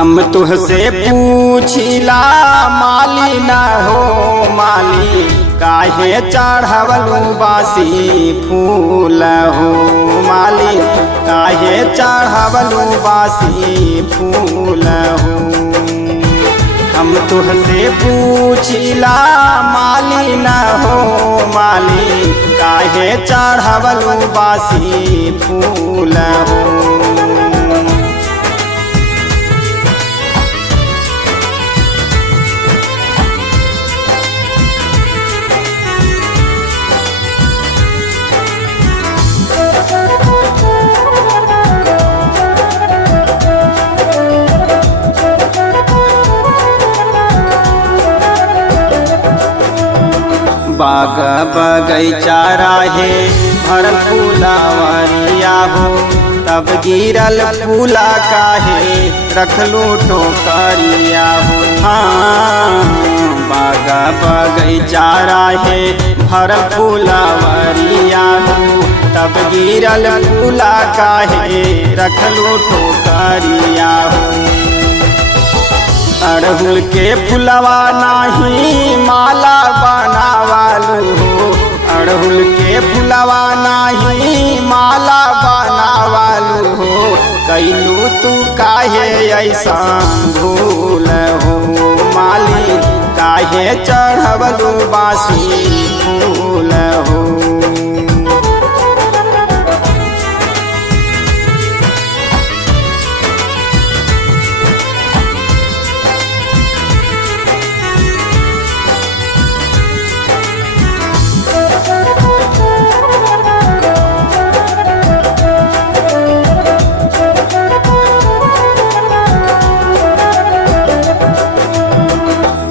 हम तुहसे पूछिला माली न हो माली, काहे चढ़वलू बासी फूल हो माली, काहे चढ़वलू बासी फूल हो। हम तुहसे पूछिला माली न हो माली, काहे चढ़वलू बासी फूल हो। बाग बगैचा राहे भरल फूलावरिया हो, तब गिरल फूला काहे रखलू टोकरिया हो। हाँ, बाग बगैचा राहे भरल फूलावरिया हो, तब गिरल फूला काहे रखलू टोकरिया हो। अड़हुल के फुलवा नाही माला बनावालू हो, अड़हुल के फुलवा नाही माला बनावालू हो। कैलू तू काहे ऐसा भूल हो माली, काहे चढ़वलू बासी फूल हो।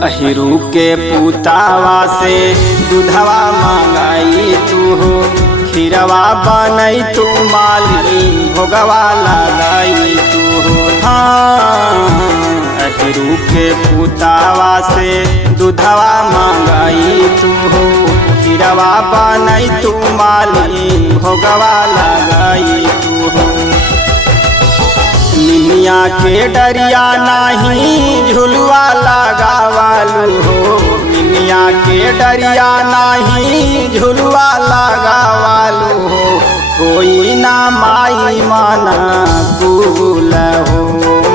अहिरू के पुतावा से दूधवा मांगाई तू हो, खीरवा बनई तू माली भोगवा लगाई तू हो। हाँ, अहिरू के पुतावा से दूधवा मांगाई तू हो, खीरवा बनई तू माली भोगवा लगाई तू हो। निमिया के डरिया नाही झुलवा लगावालू हो, निमिया के डरिया नाही झुलवा लगावालू हो। कोई ना माई माना कुल हो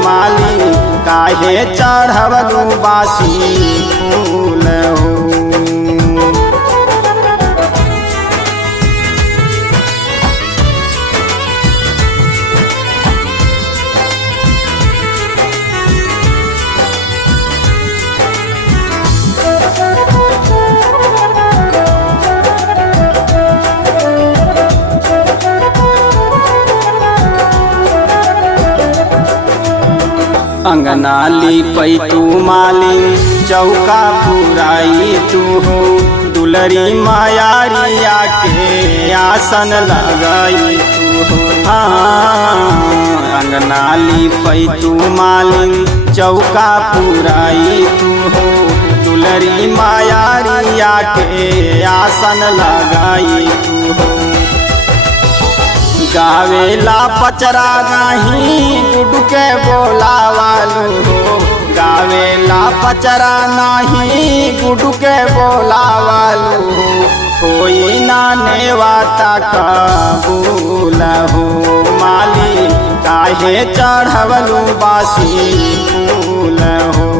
माली, काहे चढ़वलू बासी फूल हो। अंगना लिपई तू मालिन चौका पुराई तू हो, दुलरी मायारिया के आसन लगाई तू हो। हाँ, अंगना लिपई तू मालिन चौका पुराई तू हो, दुलरी मायारिया के आसन लगाई तू हो। गावेला पचरा नाही गुडू के बोलावालू हो, गावेला पचरा नाही गुडू के बोलावालू हो। कोई ना नेवाता कबूल हो माली, काहे चढ़वलू बासी फूल हो।